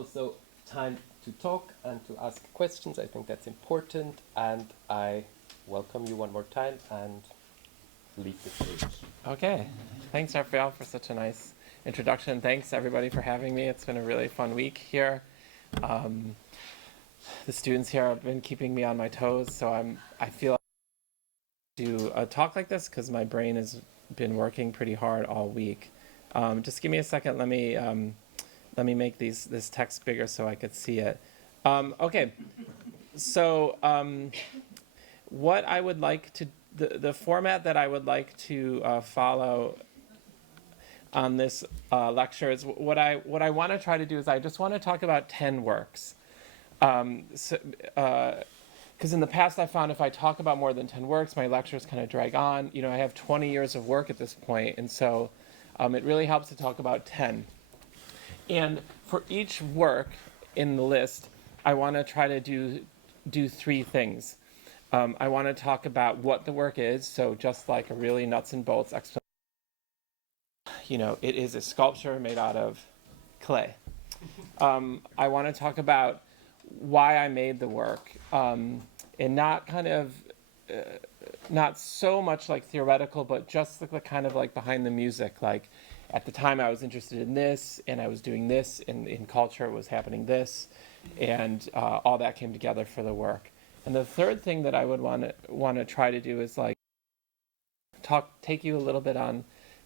also time to talk and to ask questions. I think that's important, and I welcome you one more time and leave the stage. Okay, thanks Raphael for such a nice introduction. Thanks everybody for having me. It's been a really fun week here. The students here have been keeping me on my toes, so I feel like I do a talk like this because my brain has been working pretty hard all week. Just give me a second. Let me make this text bigger so I could see it. Okay, so what I would like to the format that I would like to follow on this lecture is what I want to try to do is I just want to talk about 10 works. Because in the past I found if I talk about more than 10 works, my lectures kind of drag on. You know, I have 20 years of work at this point, and so it really helps to talk about 10. And for each work in the list, I want to try to do three things. I want to talk about what the work is, so just like a really nuts and bolts explanation. You know, it is a sculpture made out of clay. I want to talk about why I made the work, and not kind of, not so much like theoretical, but just the kind of like behind the music. Like at the time I was interested in this, and I was doing this, in culture was happening this, and all that came together for the work. And the third thing that I would want to try to do is like take you a little bit on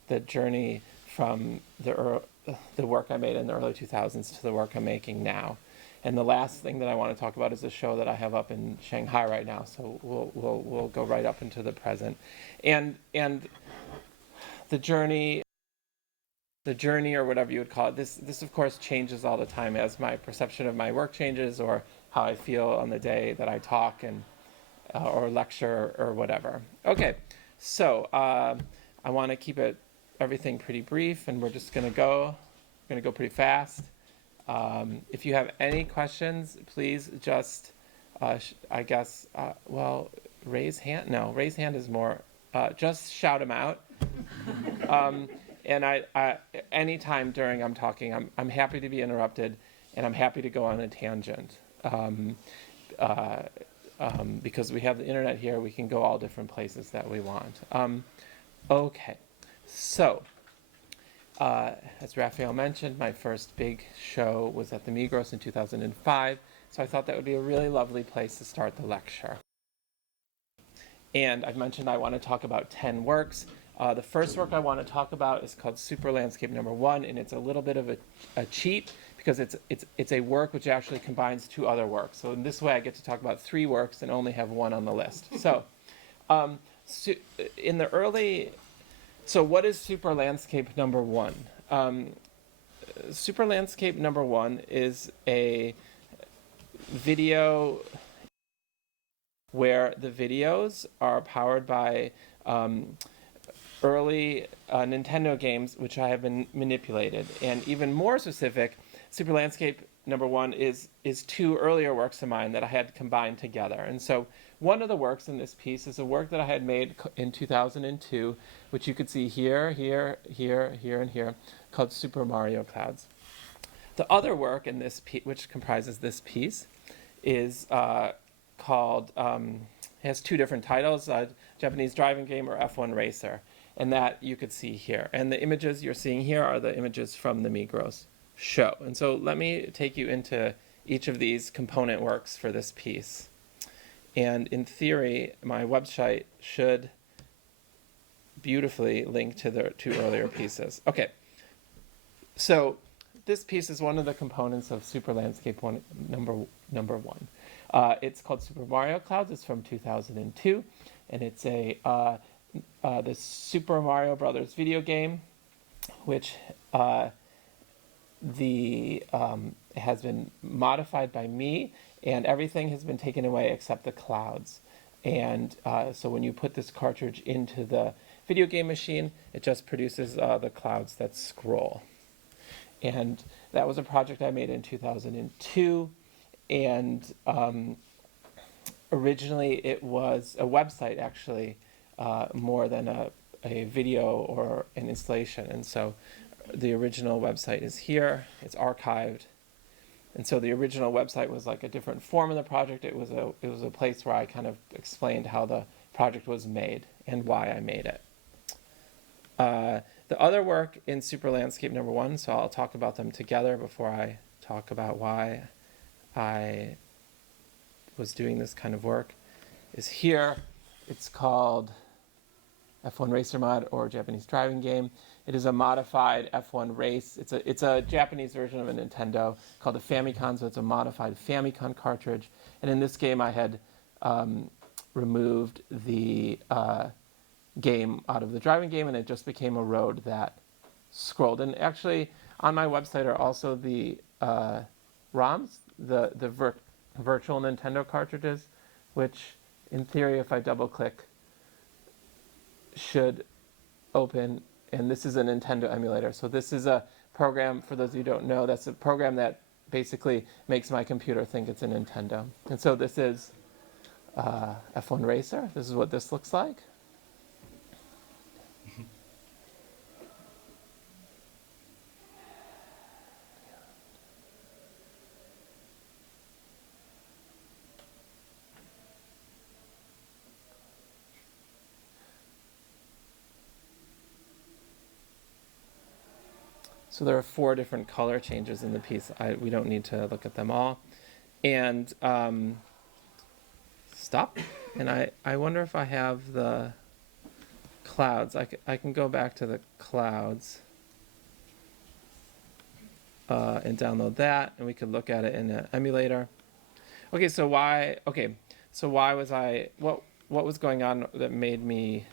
the journey from the work I made in the early 2000s to the work I'm making now. And the last thing that I want to talk about is a show that I have up in Shanghai right now. So we'll go right up into the present, and the journey or whatever you would call it. This of course changes all the time as my perception of my work changes, or how I feel on the day that I talk and or lecture or whatever. Okay, so I want to keep everything pretty brief, and we're just gonna go pretty fast. If you have any questions, please just, raise hand. No, raise hand is more, just shout them out. And I anytime during I'm talking, I'm happy to be interrupted, and I'm happy to go on a tangent. Because we have the internet here, we can go all different places that we want. Okay, so as Raphael mentioned, my first big show was at the Migros in 2005, so I thought that would be a really lovely place to start the lecture. And I've mentioned I want to talk about 10 works. The first work I want to talk about is called Super Landscape Number 1, and it's a little bit of a cheat because it's a work which actually combines two other works. So in this way I get to talk about three works and only have one on the list. So so what is Super Landscape Number 1? Super Landscape Number 1 is a video where the videos are powered by early Nintendo games which I have been manipulated. And even more specific, Super Landscape Number 1 is two earlier works of mine that I had combined together. And so one of the works in this piece is a work that I had made in 2002, which you could see here, here, here, here, and here, called Super Mario Clouds. The other work in this piece, which comprises this piece, is called, has two different titles, Japanese Driving Game or F1 Racer, and that you could see here. And the images you're seeing here are the images from the Migros show. And so let me take you into each of these component works for this piece. And in theory, my website should beautifully link to the two earlier pieces. Okay, so this piece is one of the components of Super Landscape number 1. It's called Super Mario Clouds. It's from 2002, and it's the Super Mario Brothers video game, which has been modified by me, and everything has been taken away except the clouds. And so when you put this cartridge into the video game machine, it just produces the clouds that scroll. And that was a project I made in 2002, and originally it was a website, actually, more than a video or an installation. And so the original website is here. It's archived, And so the original website was like a different form of the project. It was a place where I kind of explained how the project was made and why I made it. The other work in Super Landscape number 1, so I'll talk about them together before I talk about why I was doing this kind of work, is here. It's called F1 Racer Mod, or Japanese driving game. It is a modified F1 race. It's a Japanese version of a Nintendo called a Famicom, so it's a modified Famicom cartridge. And in this game, I had removed the game out of the driving game, and it just became a road that scrolled. And actually, on my website are also the ROMs, the virtual Nintendo cartridges, which, in theory, if I double-click, should open. And this is a Nintendo emulator. So this is a program, for those of you who don't know, that's a program that basically makes my computer think it's a Nintendo. And so this is F1 Racer. This is what this looks like. So there are 4 different color changes in the piece. We don't need to look at them all. And stop. And I wonder if I have the clouds. I can go back to the clouds and download that, and we could look at it in an emulator. Okay, so why was what was going on that made me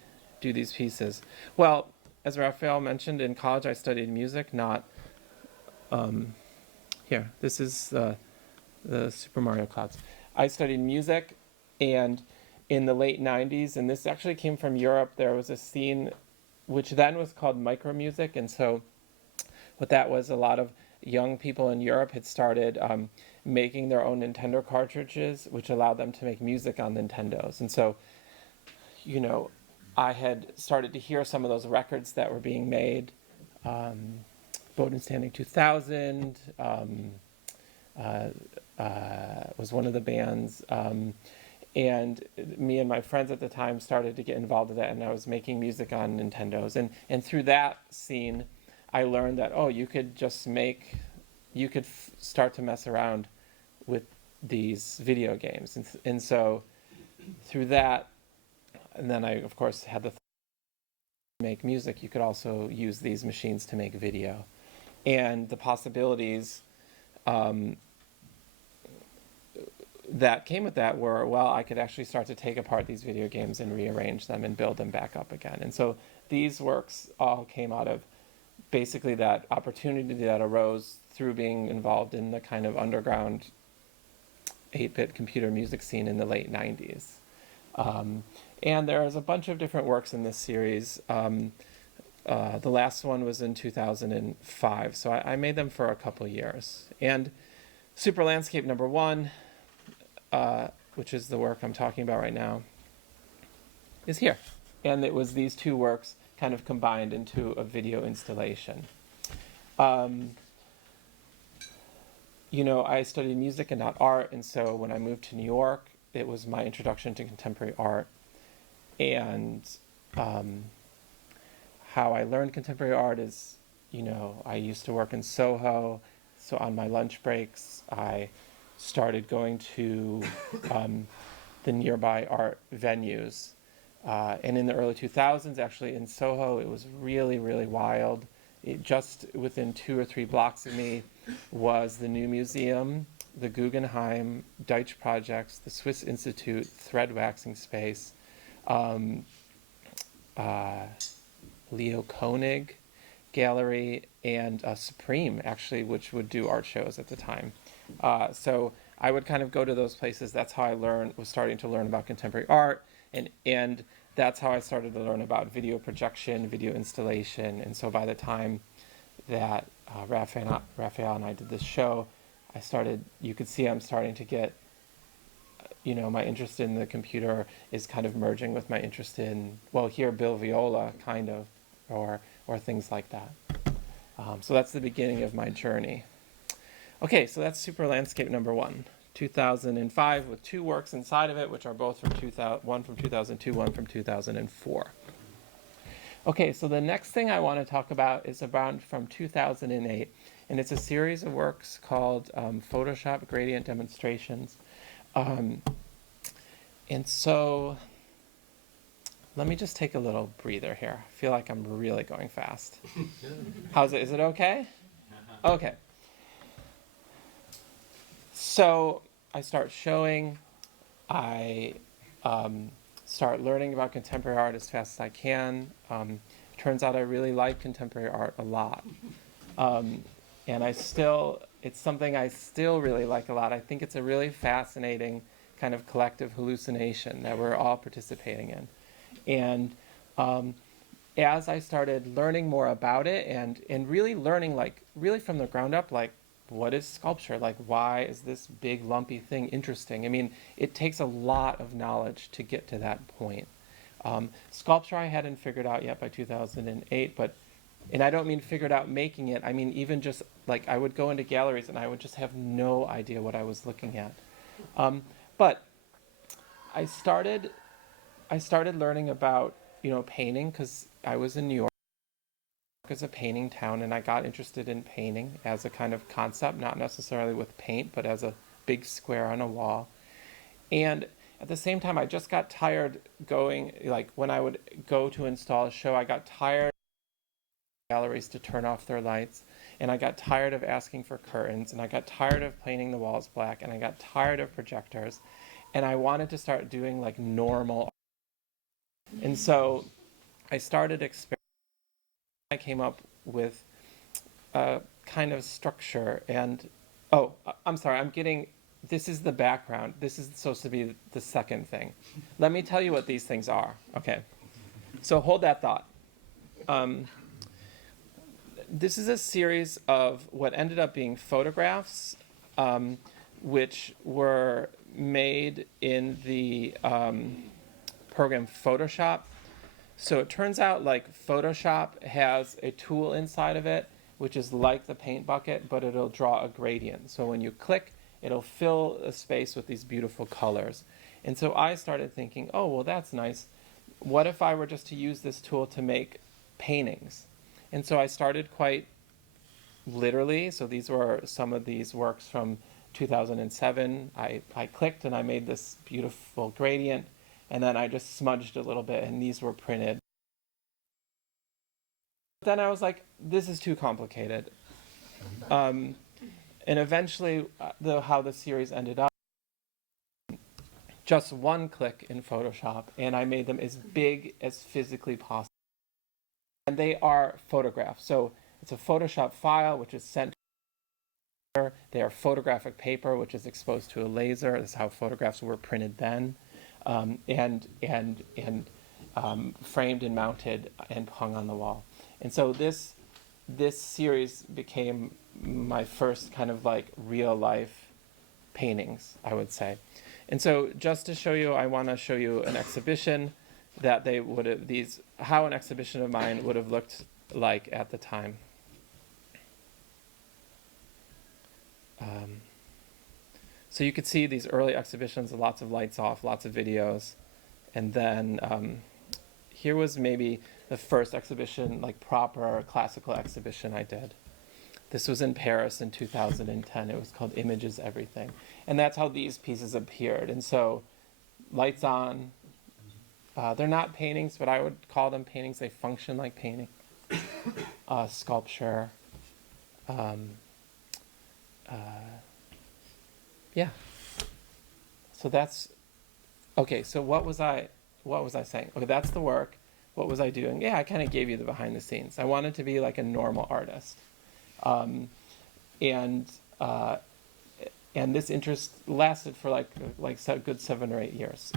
do these pieces? Well, as Raphael mentioned, in college I studied music, not here. This is the Super Mario Clouds. I studied music, and in the late 90s, and this actually came from Europe, there was a scene which then was called micro music. And so what that was, a lot of young people in Europe had started making their own Nintendo cartridges, which allowed them to make music on Nintendos. And so, I had started to hear some of those records that were being made. Bowden Standing 2000 was one of the bands. And me and my friends at the time started to get involved with that, and I was making music on Nintendos. And through that scene, I learned that, you could just start to mess around with these video games. And so through that, and then I, of course, had to make music. You could also use these machines to make video. And the possibilities that came with that were, I could actually start to take apart these video games and rearrange them and build them back up again. And so these works all came out of basically that opportunity that arose through being involved in the kind of underground 8-bit computer music scene in the late 90s. And there's a bunch of different works in this series. The last one was in 2005, so I made them for a couple years. And Super Landscape number 1, which is the work I'm talking about right now, is here. And it was these 2 works kind of combined into a video installation. I studied music and not art, and so when I moved to New York, it was my introduction to contemporary art. And how I learned contemporary art is, I used to work in Soho, so on my lunch breaks, I started going to the nearby art venues. And in the early 2000s, actually in Soho, it was really, really wild. Just within 2 or 3 blocks of me was the New Museum, the Guggenheim, Deutsche Projects, the Swiss Institute, Thread Waxing Space, Leo Koenig Gallery, and Supreme, actually, which would do art shows at the time. So I would kind of go to those places. That's how I was starting to learn about contemporary art, and that's how I started to learn about video projection, video installation. And so by the time that Raphael and I did this show, you could see I'm starting to get, my interest in the computer is kind of merging with my interest in, here, Bill Viola, kind of, or things like that. So that's the beginning of my journey. Okay, so that's Super Landscape number 1, 2005, with 2 works inside of it, which are both from 2000, one from 2002, one from 2004. Okay, so the next thing I want to talk about is around from 2008, and it's a series of works called Photoshop Gradient Demonstrations. And so let me just take a little breather here. I feel like I'm really going fast. How's it? Is it okay? Okay. So I start showing. I start learning about contemporary art as fast as I can. Turns out I really like contemporary art a lot. And it's something I still really like a lot. I think it's a really fascinating kind of collective hallucination that we're all participating in. And as I started learning more about it and really learning, like, really from the ground up, like, what is sculpture? Like, why is this big lumpy thing interesting? I mean, it takes a lot of knowledge to get to that point. Sculpture I hadn't figured out yet by 2008, and I don't mean figured out making it, I mean even just, like, I would go into galleries and I would just have no idea what I was looking at. But I started learning about, painting, because I was in New York as a painting town, and I got interested in painting as a kind of concept, not necessarily with paint, but as a big square on a wall. And at the same time, I just got tired going, like, when I would go to install a show, I got tired of galleries to turn off their lights, and I got tired of asking for curtains, and I got tired of painting the walls black, and I got tired of projectors, and I wanted to start doing, like, normal art. And so I started experimenting. I came up with a kind of structure, and I'm sorry, this is the background. This is supposed to be the second thing. Let me tell you what these things are. Okay, so hold that thought. This is a series of what ended up being photographs, which were made in the program Photoshop. So it turns out, like, Photoshop has a tool inside of it, which is like the paint bucket, but it'll draw a gradient. So when you click, it'll fill a space with these beautiful colors. And so I started thinking, oh, well, that's nice. What if I were just to use this tool to make paintings? And so I started quite literally. So these were some of these works from 2007. I clicked and I made this beautiful gradient. And then I just smudged a little bit, and these were printed. But then I was like, this is too complicated. And eventually, how the series ended up, just one click in Photoshop, and I made them as big as physically possible. And they are photographs. So it's a Photoshop file, which is sent to a laser. They are photographic paper, which is exposed to a laser. That's how photographs were printed then. And framed and mounted and hung on the wall. And so this series became my first kind of, like, real life paintings, I would say. And so just to show you, I want to show you an exhibition that how an exhibition of mine would have looked like at the time. So you could see these early exhibitions, lots of lights off, lots of videos. And then here was maybe the first exhibition, like proper classical exhibition I did. This was in Paris in 2010. It was called Images Everything. And that's how these pieces appeared. And so lights on. They're not paintings, but I would call them paintings. They function like painting. Sculpture. Yeah. So that's okay. So what was I saying? Okay, that's the work. What was I doing? Yeah, I kind of gave you the behind the scenes. I wanted to be like a normal artist, and this interest lasted for like a good 7 or 8 years.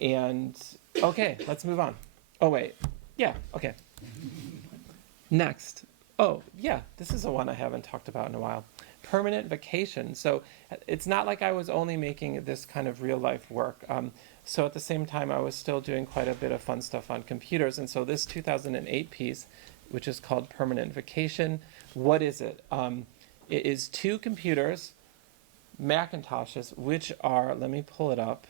And okay, let's move on. Oh wait, yeah, okay. Next. Oh yeah, this is the one I haven't talked about in a while. Permanent vacation. So it's not like I was only making this kind of real life work. So at the same time, I was still doing quite a bit of fun stuff on computers. And so this 2008 piece, which is called Permanent Vacation, what is it? It is two computers, Macintoshes, which are, let me pull it up.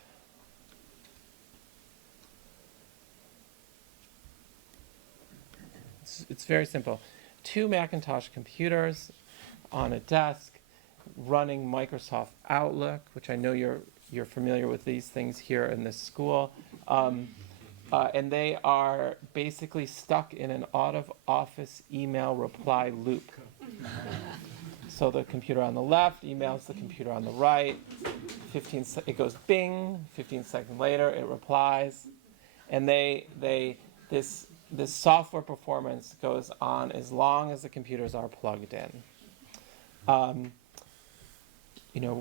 It's very simple. Two Macintosh computers on a desk running Microsoft Outlook, which I know you're familiar with these things here in this school. And they are basically stuck in an out-of-office email reply loop. So the computer on the left emails the computer on the right. It goes bing. 15 seconds later, it replies, and this software performance goes on as long as the computers are plugged in.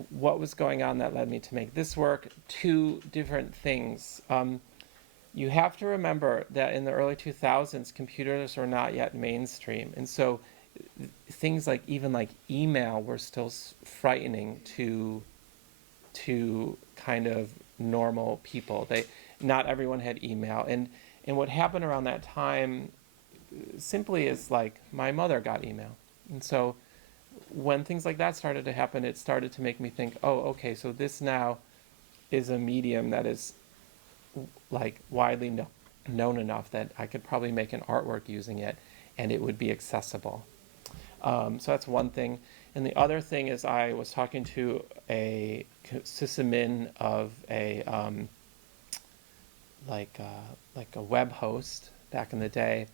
What was going on that led me to make this work? Two different things. You have to remember that in the early 2000s, computers were not yet mainstream. And so things like even like email were still frightening to kind of normal people. Not everyone had email. And what happened around that time simply is like my mother got email. And so when things like that started to happen, it started to make me think, oh, okay, so this now is a medium that is like widely known enough that I could probably make an artwork using it and it would be accessible. So that's one thing. And the other thing is I was talking to a sysadmin of a web host back in the day,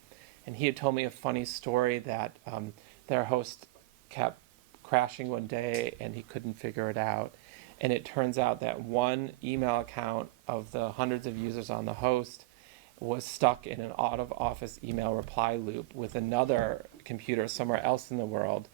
and he had told me a funny story that their host kept crashing one day and he couldn't figure it out. And it turns out that one email account of the hundreds of users on the host was stuck in an out-of-office email reply loop with another computer somewhere else in the world.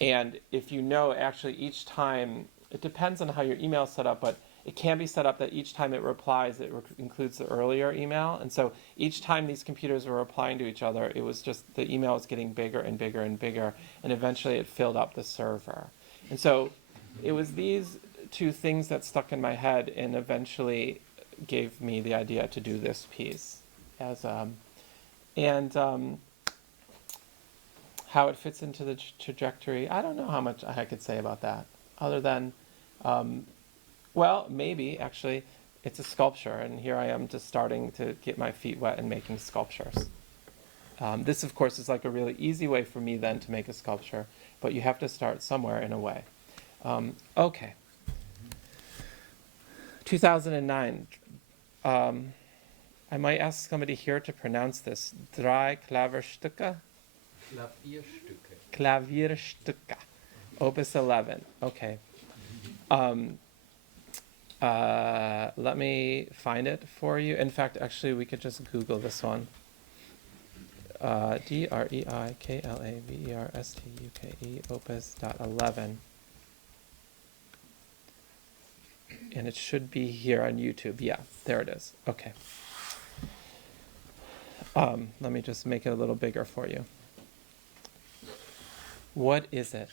And if you know, actually each time, it depends on how your email is set up, but it can be set up that each time it replies, it includes the earlier email. And so each time these computers were replying to each other, it was just, the email was getting bigger and bigger and bigger, and eventually it filled up the server. And so it was these two things that stuck in my head and eventually gave me the idea to do this piece. How it fits into the trajectory, I don't know how much I could say about that, other than, maybe actually it's a sculpture, and here I am just starting to get my feet wet and making sculptures. This, of course, is like a really easy way for me then to make a sculpture, but you have to start somewhere in a way. Okay. 2009. I might ask somebody here to pronounce this. Drei Klavierstücke? Klavierstücke. Opus 11. Okay. Let me find it for you. In fact, actually, we could just Google this one. DREIKLAVERSTUKE opus.11. And it should be here on YouTube. Yeah, there it is. Okay. Let me just make it a little bigger for you. What is it?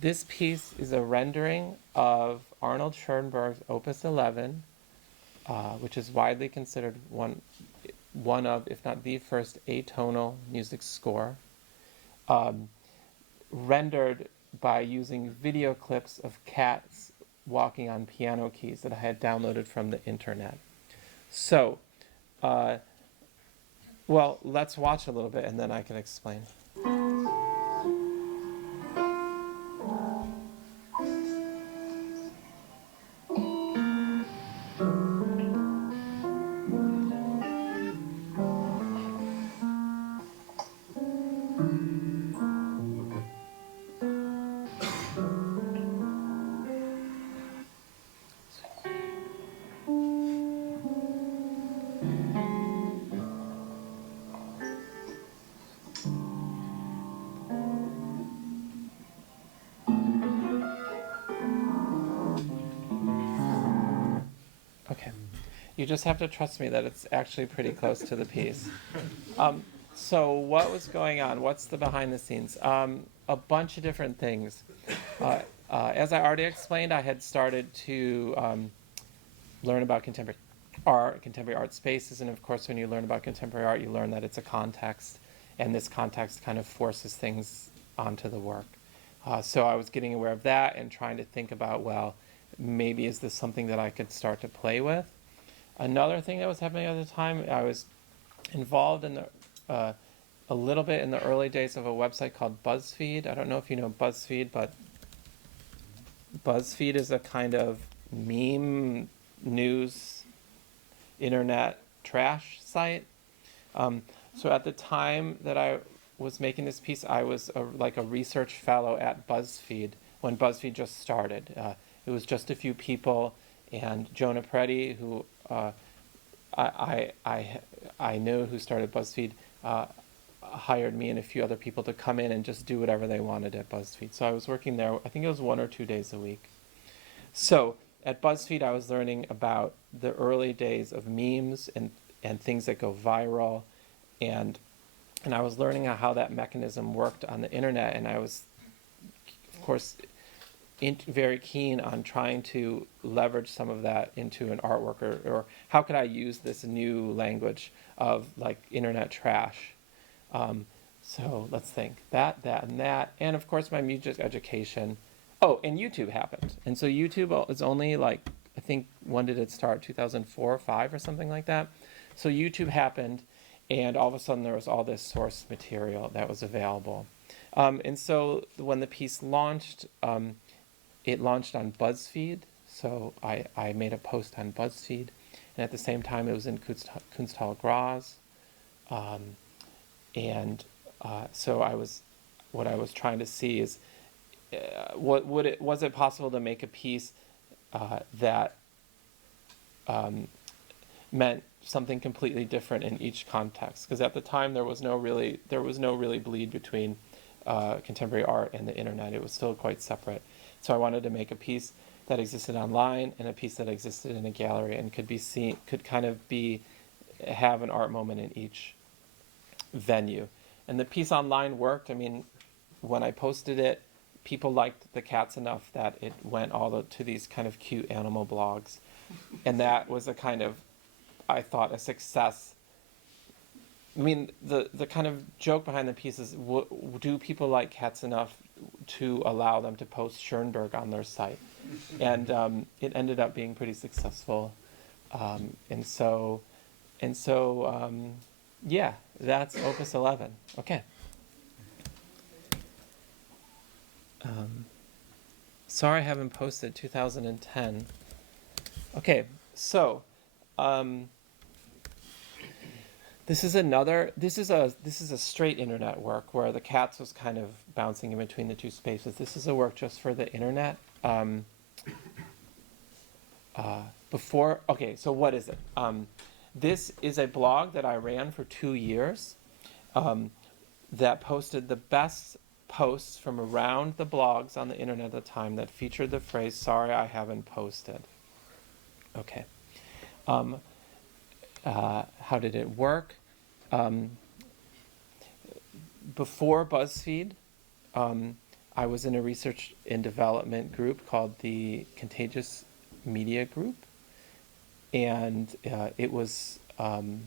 This piece is a rendering of Arnold Schoenberg's Opus 11, which is widely considered one of, if not the first, atonal music score, rendered by using video clips of cats walking on piano keys that I had downloaded from the internet. So, let's watch a little bit and then I can explain. Okay. You just have to trust me that it's actually pretty close to the piece. So what was going on? What's the behind the scenes? A bunch of different things. As I already explained, I had started to learn about contemporary art spaces, and of course when you learn about contemporary art, you learn that it's a context, and this context kind of forces things onto the work. So I was getting aware of that and trying to think about, well, maybe is this something that I could start to play with? Another thing that was happening at the time, I was involved in a little bit in the early days of a website called BuzzFeed. I don't know if you know BuzzFeed, but BuzzFeed is a kind of meme news internet trash site. So at the time that I was making this piece, I was like a research fellow at BuzzFeed when BuzzFeed just started. It was just a few people, and Jonah Preddy, who I know who started BuzzFeed, hired me and a few other people to come in and just do whatever they wanted at BuzzFeed. So I was working there, I think it was 1 or 2 days a week. So at BuzzFeed, I was learning about the early days of memes and things that go viral, and I was learning how that mechanism worked on the internet, and I was, of course, very keen on trying to leverage some of that into an artwork, or how could I use this new language of like internet trash. So let's think that, and that, and of course my music education. Oh, and YouTube happened. And so YouTube is only like, I think, when did it start? 2004 or 5 or something like that. So YouTube happened, and all of a sudden there was all this source material that was available. And so when the piece launched, it launched on BuzzFeed. So I made a post on BuzzFeed, and at the same time it was in Kunsthal Graz. So what I was trying to see is, was it possible to make a piece that meant something completely different in each context? Because at the time there was no really bleed between contemporary art and the internet. It was still quite separate. So I wanted to make a piece that existed online and a piece that existed in a gallery and could be seen, could kind of have an art moment in each venue. And the piece online worked. I mean, when I posted it, people liked the cats enough that it went to these kind of cute animal blogs. And that was a kind of, I thought, a success. I mean, the kind of joke behind the piece is, do people like cats enough to allow them to post Schoenberg on their site? And it ended up being pretty successful. Yeah, that's Opus 11. Okay. Sorry I haven't posted 2010. Okay, so this is a straight internet work where the cats was kind of bouncing in between the two spaces. This is a work just for the internet. So what is it? This is a blog that I ran for 2 years that posted the best posts from around the blogs on the internet at the time that featured the phrase, "Sorry, I haven't posted." Okay. How did it work? Before BuzzFeed, I was in a research and development group called the Contagious Media Group. And it was, oh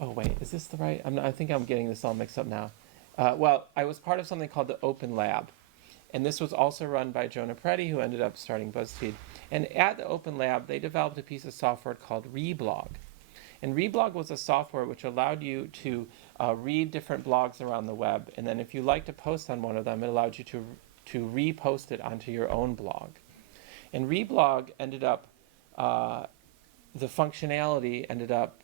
wait, is this the right? I think I'm getting this all mixed up now. Well, I was part of something called the Open Lab. And this was also run by Jonah Preddy, who ended up starting BuzzFeed. And at the Open Lab, they developed a piece of software called Reblog. And Reblog was a software which allowed you to read different blogs around the web. And then if you liked to post on one of them, it allowed you to repost it onto your own blog. And Reblog ended up, the functionality ended up,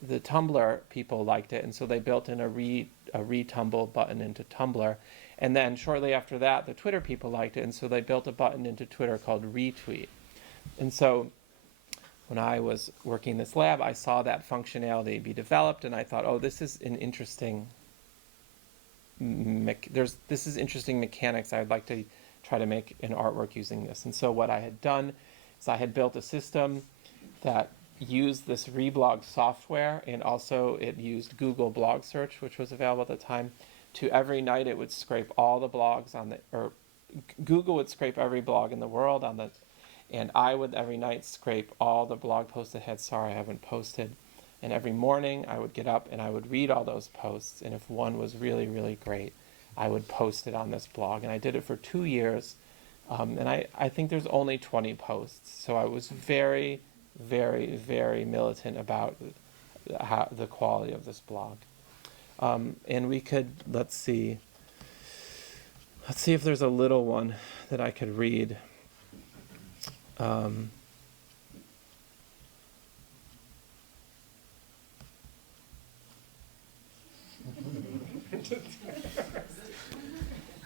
the Tumblr people liked it, and so they built in a retumble button into Tumblr. And then shortly after that, the Twitter people liked it, and so they built a button into Twitter called retweet. And so when I was working in this lab, I saw that functionality be developed, and I thought, oh, this is an interesting interesting mechanics. I'd like to try to make an artwork using this. And so what I had done is I had built a system that used this Reblog software, and also it used Google Blog Search, which was available at the time. To every night it would scrape all the blogs or Google would scrape every blog in the world and I would every night scrape all the blog posts that had "Sorry, I haven't posted." And every morning I would get up and I would read all those posts, and if one was really, really great, I would post it on this blog. And I did it for 2 years. And I think there's only 20 posts. So I was very, very, very militant about the quality of this blog. And we could, let's see if there's a little one that I could read.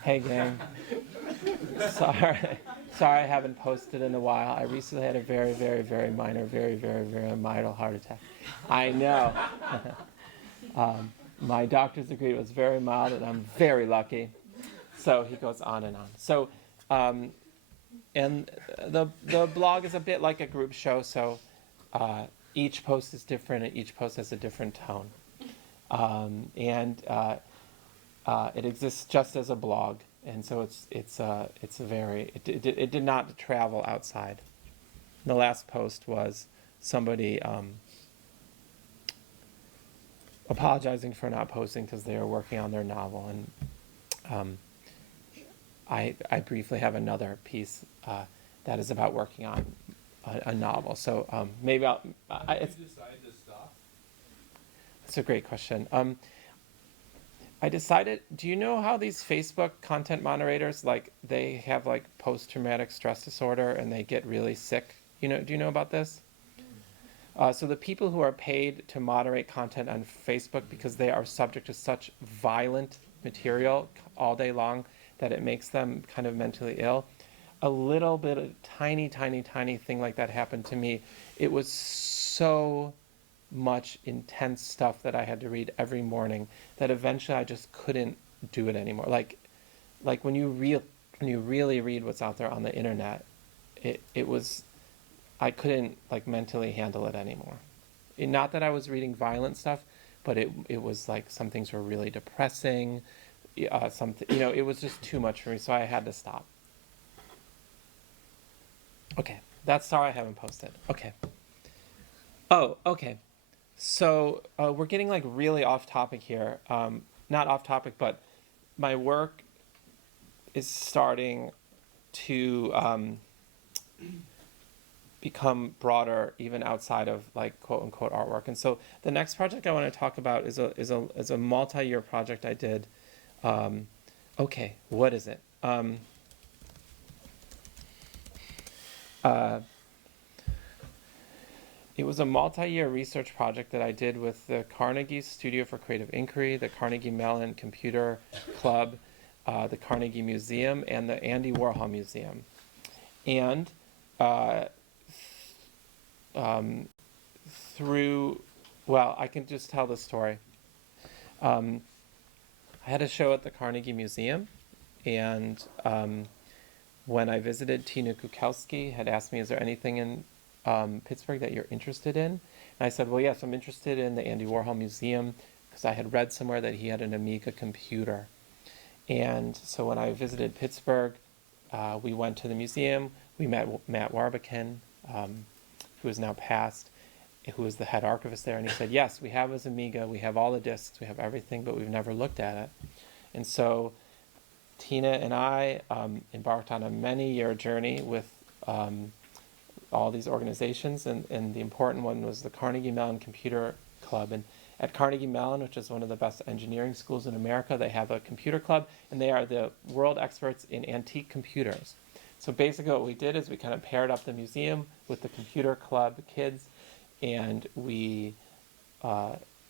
Hey gang. Sorry I haven't posted in a while. I recently had a very, very, very minor, very, very, very mild heart attack. I know. My doctors agreed it was very mild, and I'm very lucky. So he goes on and on. So, and the blog is a bit like a group show. So each post is different, and each post has a different tone. It exists just as a blog, and so it did not travel outside. The last post was somebody apologizing for not posting because they were working on their novel, and I briefly have another piece that is about working on a novel. So maybe I'll. How did you decide to stop? That's a great question. I decided. Do you know how these Facebook content moderators, like, they have like post-traumatic stress disorder and they get really sick? Do you know about this? So the people who are paid to moderate content on Facebook, because they are subject to such violent material all day long that it makes them kind of mentally ill. A little bit of tiny thing like that happened to me. It was so much intense stuff that I had to read every morning that eventually I just couldn't do it anymore. Like when you really read what's out there on the internet, it was, I couldn't like mentally handle it anymore. Not that I was reading violent stuff, but it was like some things were really depressing. Something, it was just too much for me, so I had to stop. Okay, that's sorry I haven't posted. Okay. Oh, okay. So we're getting like really off topic here. Not off topic, but my work is starting to become broader, even outside of like quote unquote artwork. And so the next project I want to talk about is a multi-year project I did. Okay, what is it? It was a multi-year research project that I did with the Carnegie Studio for Creative Inquiry, the Carnegie Mellon Computer Club, the Carnegie Museum, and the Andy Warhol Museum. And I can just tell the story. I had a show at the Carnegie Museum, and when I visited, Tina Kukowski had asked me, is there anything in Pittsburgh that you're interested in? And I said, well, yes, I'm interested in the Andy Warhol Museum, because I had read somewhere that he had an Amiga computer. And so when I visited Pittsburgh, we went to the museum. We met Matt Warbekin, who is now passed, who was the head archivist there. And he said, yes, we have his Amiga. We have all the discs. We have everything, but we've never looked at it. And so Tina and I embarked on a many-year journey with all these organizations, and the important one was the Carnegie Mellon Computer Club. And at Carnegie Mellon, which is one of the best engineering schools in America, they have a computer club, and they are the world experts in antique computers. So basically what we did is we kind of paired up the museum with the computer club kids, and we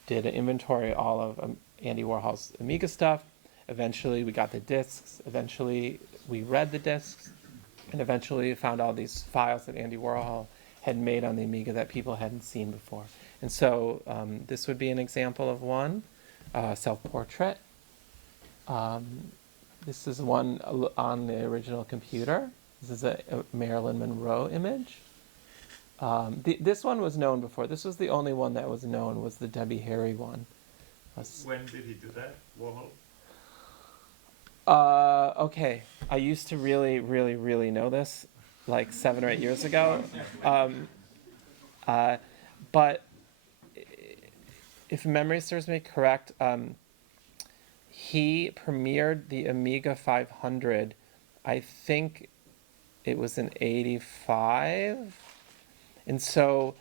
did an inventory all of Andy Warhol's Amiga stuff. Eventually we got the discs. Eventually we read the discs. And eventually found all these files that Andy Warhol had made on the Amiga that people hadn't seen before. And so this would be an example of one, self-portrait. This is one on the original computer. This is a Marilyn Monroe image. This one was known before. This was the only one that was known, was the Debbie Harry one. When did he do that, Warhol? Okay, I used to really know this, like 7 or 8 years ago. But if memory serves me correct, he premiered the Amiga 500, I think it was in 85. And so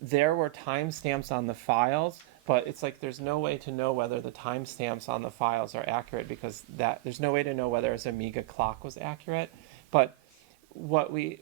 there were timestamps on the files, but it's like there's no way to know whether the timestamps on the files are accurate because there's no way to know whether his Amiga clock was accurate. But what I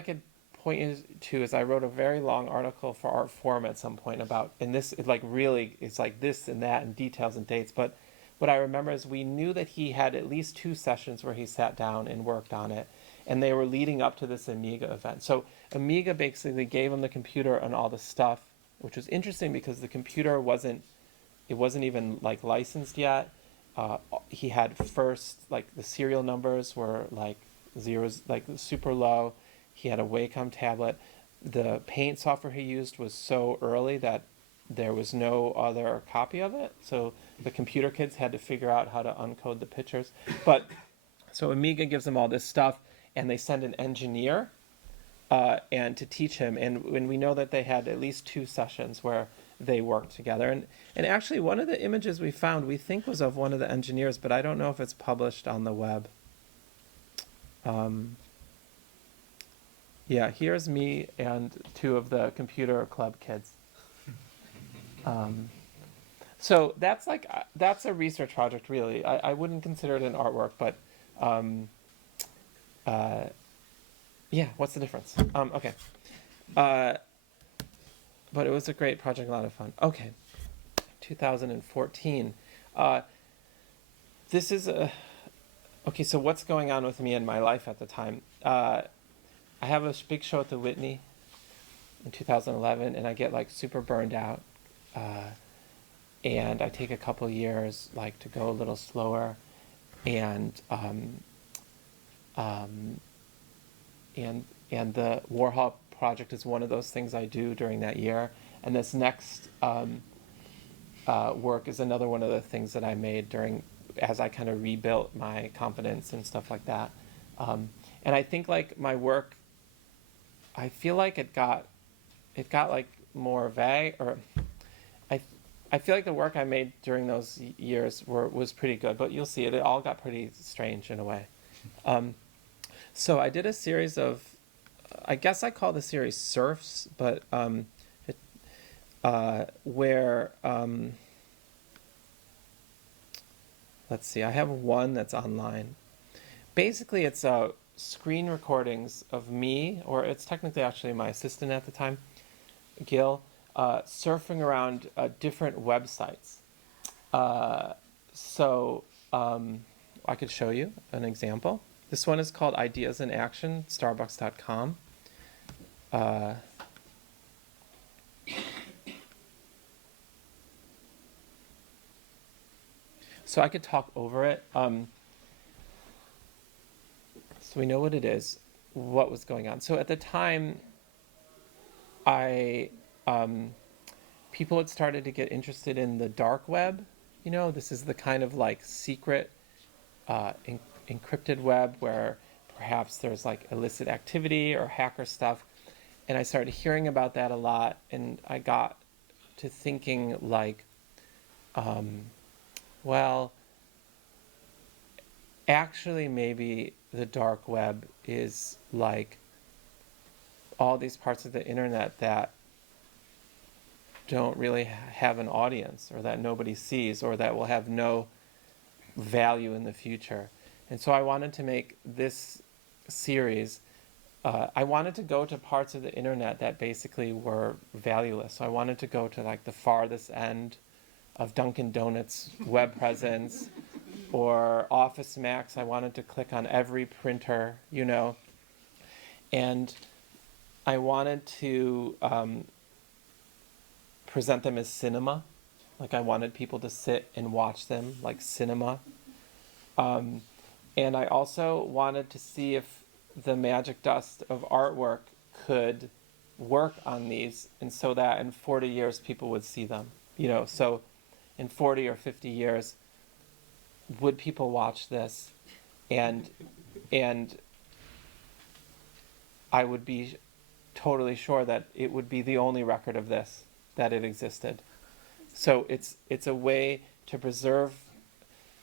could point you to is I wrote a very long article for Art Forum at some point about, and this is like really, it's like this and that and details and dates, but what I remember is we knew that he had at least 2 sessions where he sat down and worked on it, and they were leading up to this Amiga event. So Amiga basically gave him the computer and all the stuff, which was interesting because the computer wasn't even like licensed yet. He had first, like the serial numbers were like zeros, like super low. He had a Wacom tablet. The paint software he used was so early that there was no other copy of it. So the computer kids had to figure out how to uncode the pictures. But so Amiga gives him all this stuff, and they send an engineer and to teach him. And when we know that they had at least 2 sessions where they worked together. And actually, one of the images we found, we think was of one of the engineers, but I don't know if it's published on the web. Yeah, here's me and 2 of the computer club kids. So that's a research project, really. I wouldn't consider it an artwork, but yeah, what's the difference? Okay. But it was a great project, a lot of fun. Okay, 2014. This is okay, so what's going on with me in my life at the time? I have a big show at the Whitney in 2011, and I get like super burned out. And I take a couple years like to go a little slower, and the Warhol project is one of those things I do during that year. And this next work is another one of the things that I made as I kind of rebuilt my confidence and stuff like that. And I think like my work, I feel like it got like more vague, or I feel like the work I made during those years was pretty good, but you'll see it all got pretty strange in a way. So I did a series of, I guess I call the series Surfs, but where, let's see, I have one that's online. Basically, it's screen recordings of me, or it's technically actually my assistant at the time, Gil, surfing around different websites. So I could show you an example. This one is called Ideas in Action, starbucks.com. So I could talk over it. So we know what it is, what was going on. So at the time, people had started to get interested in the dark web. You know, this is the kind of like secret encrypted web where perhaps there's like illicit activity or hacker stuff. And I started hearing about that a lot, and I got to thinking like, well, actually maybe the dark web is like all these parts of the internet that don't really have an audience, or that nobody sees, or that will have no value in the future. And so I wanted to make this series, I wanted to go to parts of the internet that basically were valueless. So I wanted to go to like the farthest end of Dunkin' Donuts web presence or Office Max. I wanted to click on every printer, you know, and I wanted to present them as cinema. Like I wanted people to sit and watch them like cinema. And I also wanted to see if the magic dust of artwork could work on these, and so that in 40 years people would see them. You know, so in 40 or 50 years, would people watch this? And I would be totally sure that it would be the only record of this, that it existed. So it's a way to preserve.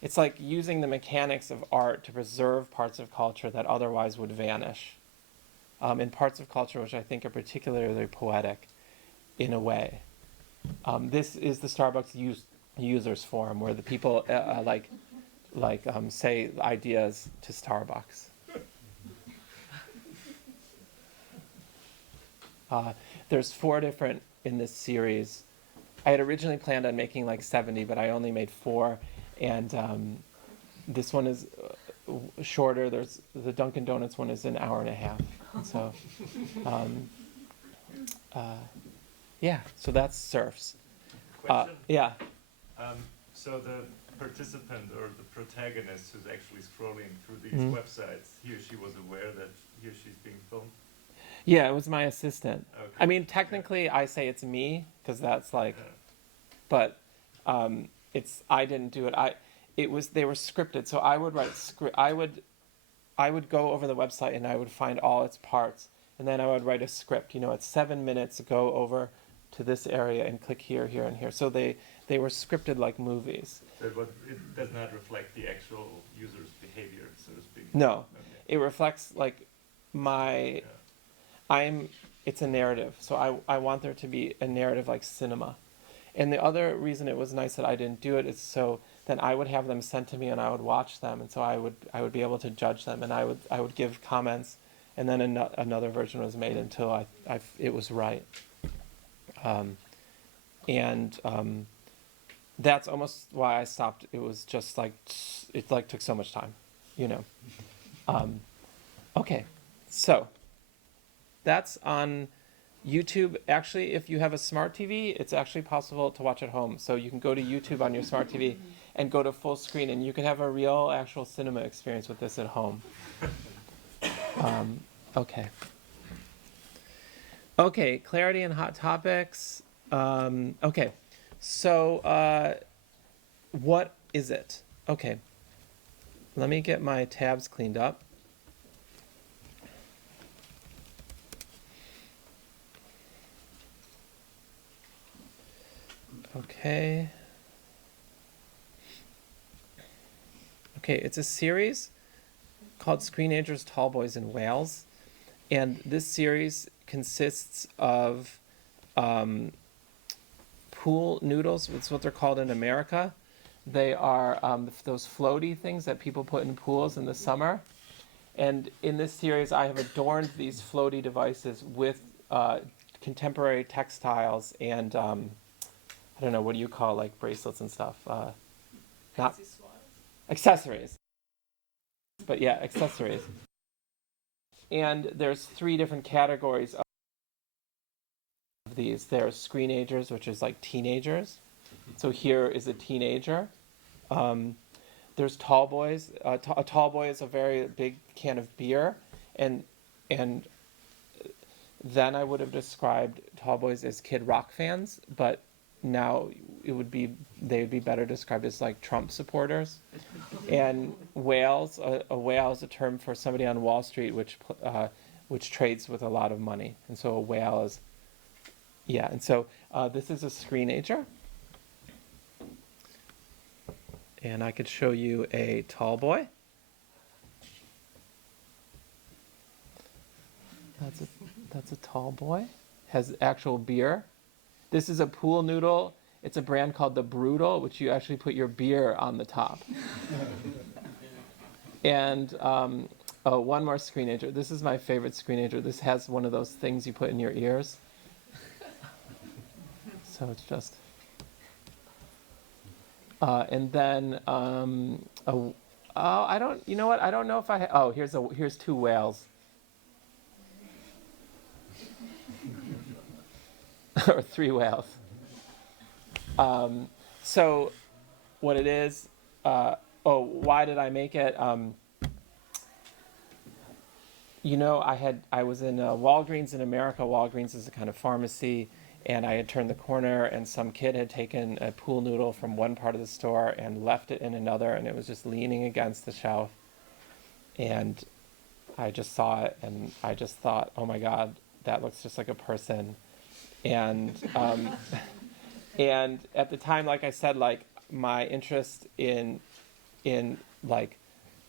It's like using the mechanics of art to preserve parts of culture that otherwise would vanish. In parts of culture which I think are particularly poetic, in a way. This is the Starbucks users forum where the people say ideas to Starbucks. There's 4 different in this series. I had originally planned on making like 70, but I only made 4, and this one is shorter. There's the Dunkin' Donuts one is an hour and a half. So, yeah. So that's surfs. Question? Yeah. So the participant or the protagonist who's actually scrolling through these Mhm. websites, he or she was aware that he or she's being filmed? Yeah, it was my assistant. Okay. I mean, technically, I say it's me because that's like, Yeah. but I didn't do it. They were scripted, so I would write script. I would go over the website and I would find all its parts, and then I would write a script. It's 7 minutes. Go over to this area and click here, here, and here. So they were scripted like movies. So it does not reflect the actual user's behavior, so to speak? No, Okay. it reflects like my. Yeah. It's a narrative, so I want there to be a narrative like cinema. And the other reason it was nice that I didn't do it is so then I would have them sent to me and I would watch them, and so I would be able to judge them, and I would give comments, and then another version was made until it was right. That's almost why I stopped. It was just like it took so much time, Okay, so that's on YouTube. Actually, if you have a smart TV, it's actually possible to watch at home. So you can go to YouTube on your smart TV and go to full screen, and you can have a real, actual cinema experience with this at home. Okay. Okay, clarity and hot topics. Okay, so what is it? Okay, let me get my tabs cleaned up. Okay. Okay, it's a series called Screenagers, Tall Boys, and Whales. And this series consists of pool noodles. It's what they're called in America. They are those floaty things that people put in pools in the summer. And in this series, I have adorned these floaty devices with contemporary textiles and I don't know, what do you call like bracelets and stuff? Not accessories. But yeah, accessories. And there's 3 different categories of these. There's screenagers, which is like teenagers. So here is a teenager. There's tall boys. A tall boy is a very big can of beer, and then I would have described tall boys as Kid Rock fans, but now they would be better described as like Trump supporters. And whales, a whale is a term for somebody on Wall Street which trades with a lot of money, and so a whale is, yeah. And so this is a screenager, and I could show you a tall boy. That's a tall boy. Has actual beer. This is a pool noodle. It's a brand called the Brutal, which you actually put your beer on the top. And one more screenager. This is my favorite screenager. This has one of those things you put in your ears. So it's just. And then I don't. You know what? I don't know if I. Here's 2 whales. Or 3 whales. So what it is, why did I make it? I was in Walgreens in America. Walgreens is a kind of pharmacy, and I had turned the corner, and some kid had taken a pool noodle from one part of the store and left it in another, and it was just leaning against the shelf. And I just saw it, and I just thought, oh my God, that looks just like a person. And And at the time, like I said, like my interest in like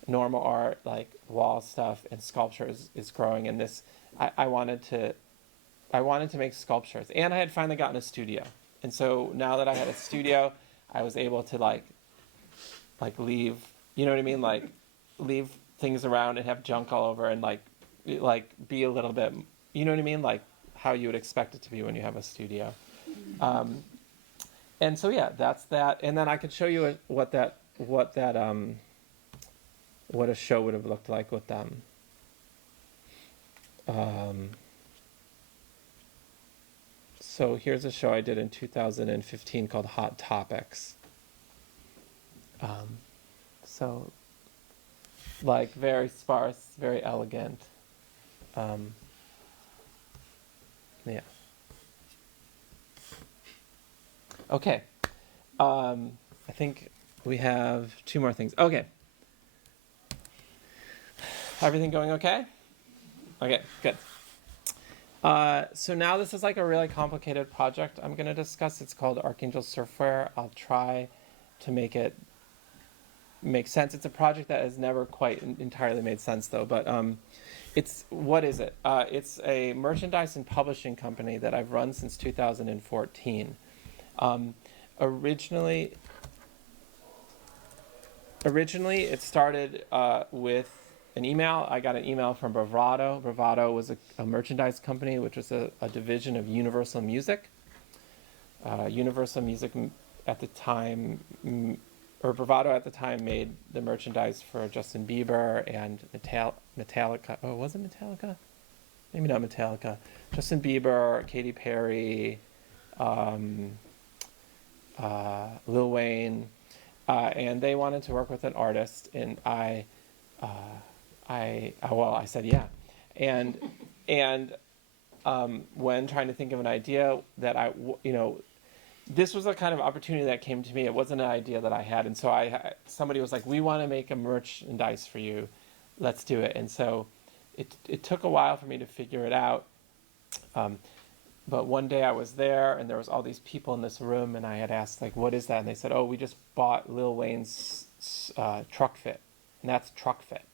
normal art, like wall stuff and sculpture is growing. And this, I wanted to make sculptures, and I had finally gotten a studio. And so now that I had a studio, I was able to like leave, you know what I mean, like leave things around and have junk all over, and like be a little bit, you know what I mean, like how you would expect it to be when you have a studio. And so yeah, that's that. And then I could show you what a show would have looked like with them. So here's a show I did in 2015 called Hot Topics. So like very sparse, very elegant. Yeah. Okay. I think we have 2 more things. Okay. Everything going okay? Okay, good. So now this is like a really complicated project I'm going to discuss. It's called Arcangel Surfware. I'll try to make it make sense. It's a project that has never quite entirely made sense though, but what is it? It's a merchandise and publishing company that I've run since 2014. Originally it started with an email. I got an email from Bravado. Bravado was a merchandise company, which was a division of Universal Music. Universal Music at the time, or Bravado at the time, made the merchandise for Justin Bieber and Metallica. Oh, was it Metallica? Maybe not Metallica. Justin Bieber, Katy Perry, Lil Wayne, and they wanted to work with an artist, and I said yeah, and when trying to think of an idea that this was a kind of opportunity that came to me. It wasn't an idea that I had, and so somebody was like, "We want to make a merchandise for you, let's do it." And so it took a while for me to figure it out. But one day I was there, and there was all these people in this room, and I had asked, like, "What is that?" And they said, "Oh, we just bought Lil Wayne's Truck Fit, and that's Truck Fit."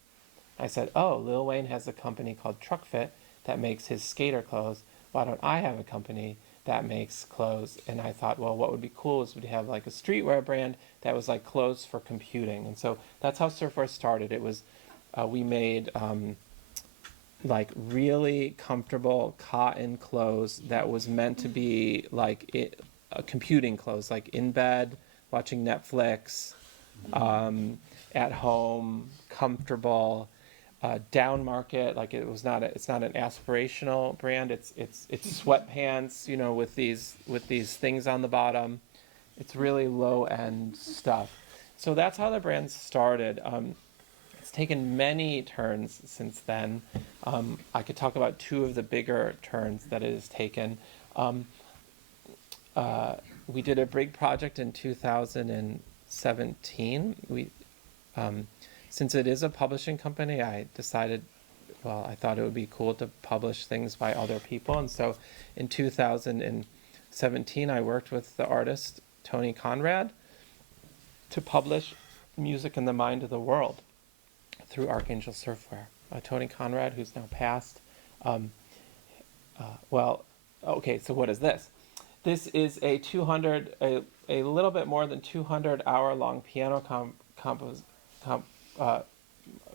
I said, "Oh, Lil Wayne has a company called Truck Fit that makes his skater clothes. Why don't I have a company that makes clothes?" And I thought, well, what would be cool is we'd have like a streetwear brand that was like clothes for computing. And so that's how Surfwear started. It was, we made like really comfortable cotton clothes that was meant to be like computing clothes, like in bed, watching Netflix, at home, comfortable, down market. Like it's not an aspirational brand. It's sweatpants, with these things on the bottom. It's really low end stuff. So that's how the brand started. It's taken many turns since then. I could talk about 2 of the bigger turns that it has taken. We did a big project in 2017. Since it is a publishing company, I decided, I thought it would be cool to publish things by other people. And so in 2017, I worked with the artist Tony Conrad to publish Music in the Mind of the World through Arcangel Surfwear. Tony Conrad, who's now passed. Okay, so what is this? This is a little bit more than 200 hour-long piano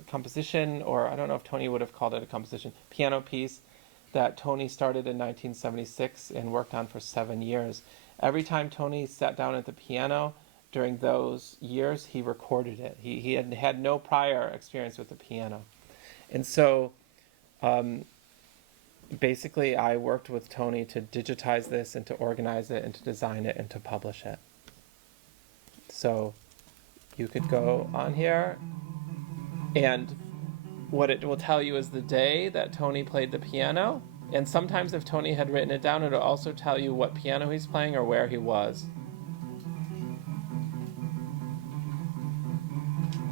composition, or I don't know if Tony would have called it a composition, piano piece that Tony started in 1976 and worked on for 7 years. Every time Tony sat down at the piano during those years, he recorded it. He had no prior experience with the piano. And so basically I worked with Tony to digitize this and to organize it and to design it and to publish it. So you could go on here, and what it will tell you is the day that Tony played the piano. And sometimes if Tony had written it down, it'll also tell you what piano he's playing or where he was.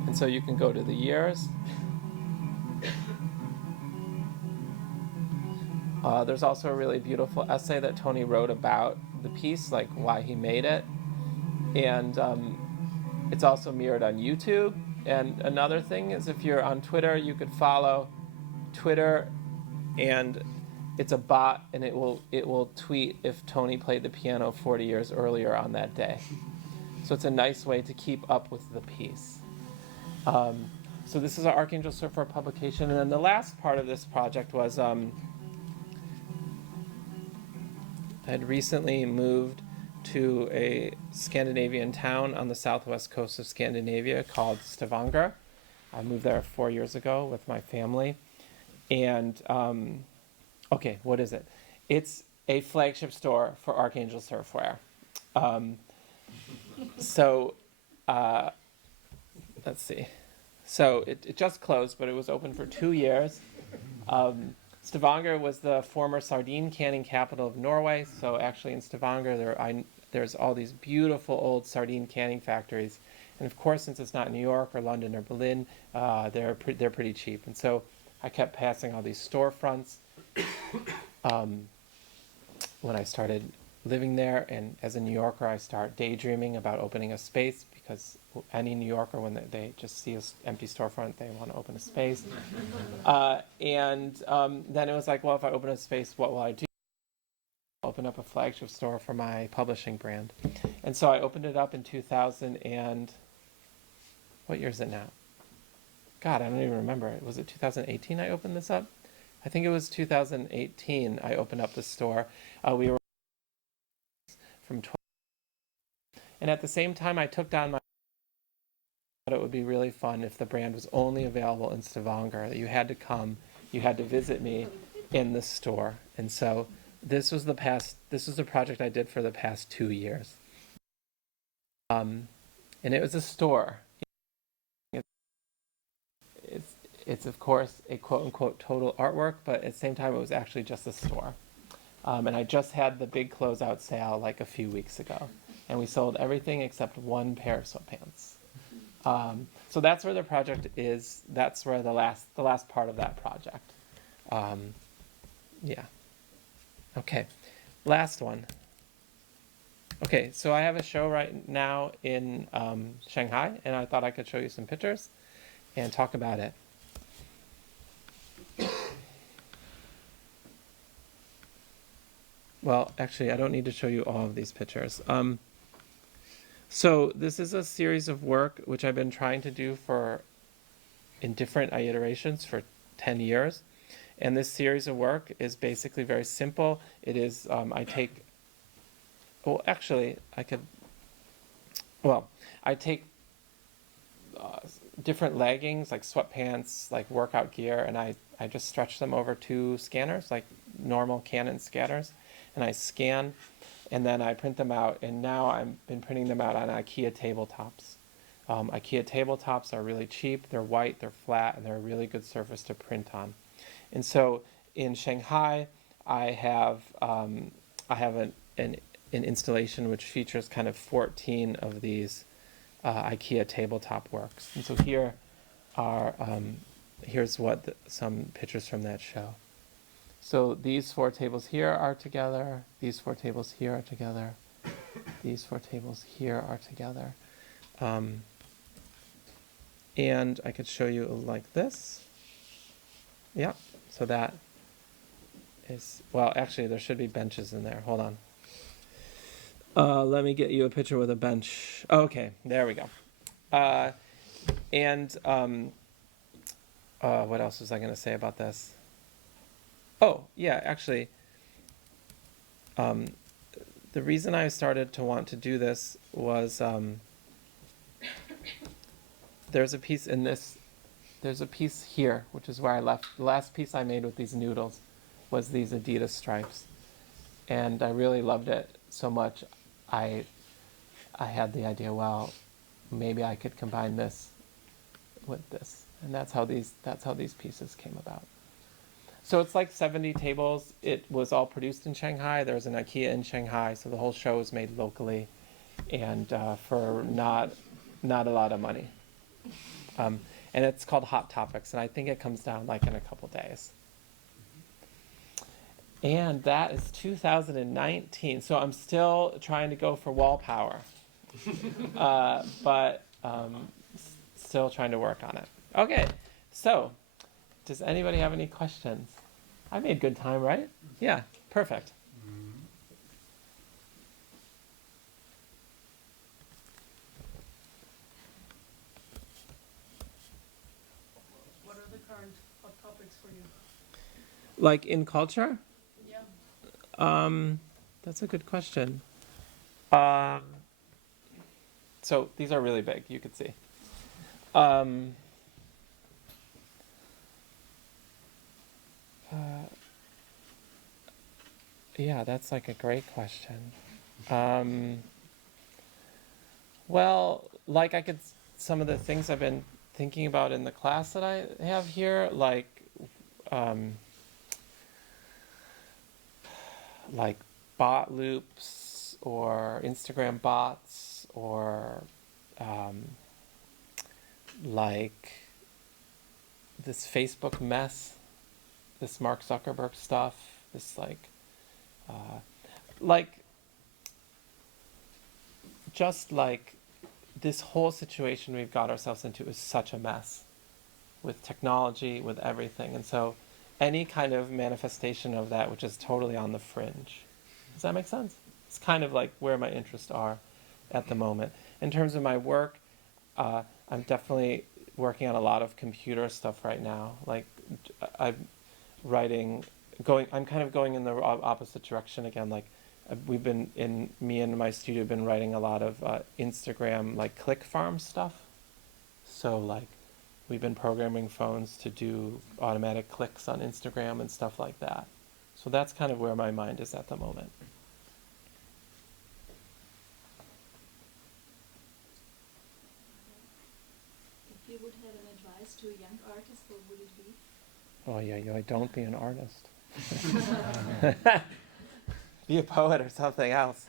And so you can go to the years. There's also a really beautiful essay that Tony wrote about the piece, like why he made it. And it's also mirrored on YouTube. And another thing is, if you're on Twitter, you could follow Twitter, and it's a bot, and it will tweet if Tony played the piano 40 years earlier on that day. So it's a nice way to keep up with the piece. So this is our Arcangel Surfer publication. And then the last part of this project was I had recently moved to a Scandinavian town on the southwest coast of Scandinavia called Stavanger. I moved there 4 years ago with my family. And, okay, what is it? It's a flagship store for Arcangel Surfwear. Let's see. So it just closed, but it was open for 2 years. Stavanger was the former sardine canning capital of Norway. So actually in Stavanger, there's all these beautiful old sardine canning factories. And of course, since it's not New York or London or Berlin, they're pretty cheap. And so I kept passing all these storefronts when I started living there. And as a New Yorker, I start daydreaming about opening a space, because any New Yorker, when they just see an empty storefront, they want to open a space. Then it was like, well, if I open a space, what will I do? Open up a flagship store for my publishing brand. And so I opened it up in 2000 and, what year is it now? God, I don't even remember. Was it 2018 I opened this up? I think it was 2018 I opened up the store. We were from 12. And at the same time, I took down my... I thought it would be really fun if the brand was only available in Stavanger, that you had to come, you had to visit me in the store. And so this was the project I did for the past 2 years. And it was a store. It's of course a quote-unquote total artwork, but at the same time it was actually just a store. And I just had the big closeout sale like a few weeks ago, and we sold everything except one pair of sweatpants. So that's where the project is. That's where the last part of that project. Yeah. Okay, last one. Okay, so I have a show right now in Shanghai, and I thought I could show you some pictures and talk about it. Well, actually, I don't need to show you all of these pictures. So this is a series of work which I've been trying to do in different iterations for 10 years. And this series of work is basically very simple. It is, I take different leggings, like sweatpants, like workout gear, and I just stretch them over 2 scanners, like normal Canon scanners, and I scan, and then I print them out, and now I've been printing them out on IKEA tabletops. IKEA tabletops are really cheap, they're white, they're flat, and they're a really good surface to print on. And so in Shanghai, I have an installation which features kind of 14 of these IKEA tabletop works. And so here are here's some pictures from that show. So these 4 tables here are together. These 4 tables here are together. These 4 tables here are together. And I could show you like this. Yeah. So that is, well, actually there should be benches in there. Hold on. Let me get you a picture with a bench. Okay, there we go. What else was I going to say about this? Oh, yeah, actually, the reason I started to want to do this was there's a piece in this, there's a piece here, which is where I left. The last piece I made with these noodles was these Adidas stripes. And I really loved it so much, I had the idea, well, maybe I could combine this with this. And that's how these pieces came about. So it's like 70 tables. It was all produced in Shanghai. There's an IKEA in Shanghai, so the whole show was made locally, and for not a lot of money. And it's called Hot Topics, and I think it comes down like in a couple days. And that is 2019. So I'm still trying to go for wall power. But still trying to work on it. Okay, so does anybody have any questions? I made good time, right? Yeah, perfect. What are the current hot topics for you? Like in culture? Yeah. That's a good question. So these are really big, you could see. Yeah, that's like a great question. Well, like some of the things I've been thinking about in the class that I have here, um, like bot loops or Instagram bots or like this Facebook mess, this Mark Zuckerberg stuff, this like just like this whole situation we've got ourselves into is such a mess with technology, with everything. And so any kind of manifestation of that which is totally on the fringe. Does that make sense? It's kind of like where my interests are at the moment. In terms of my work, I'm definitely working on a lot of computer stuff right now. Like I'm I'm kind of going in the opposite direction again. Like me and my studio have been writing a lot of Instagram, like click farm stuff. So like we've been programming phones to do automatic clicks on Instagram and stuff like that. So that's kind of where my mind is at the moment. If you would have an advice to a young artist, what would it be? Oh yeah, don't be an artist. Be a poet or something else.